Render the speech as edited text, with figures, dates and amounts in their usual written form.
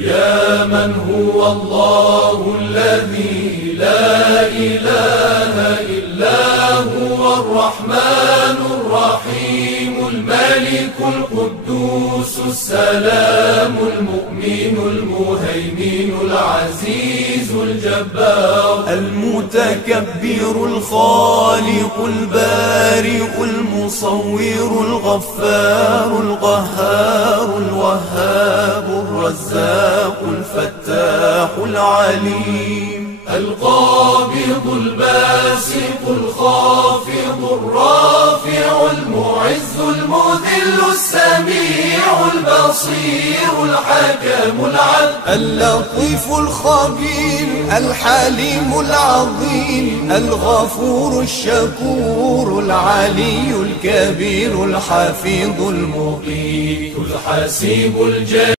يا من هو الله الذي لا إله إلا هو الرحمن الرحيم الملك القدوس السلام المؤمن المهيمن العزيز الجبار المتكبر الخالق البارئ المصور الغفار القهار الوهاب الرزاق الفتاح العليم القابض الباسط الخافض الرافع المعز المذل السميع البصير الحكم العدل اللطيف الخبير الحليم العظيم الغفور الشكور العلي الكبير الحفيظ المقيت الحسيب الجليل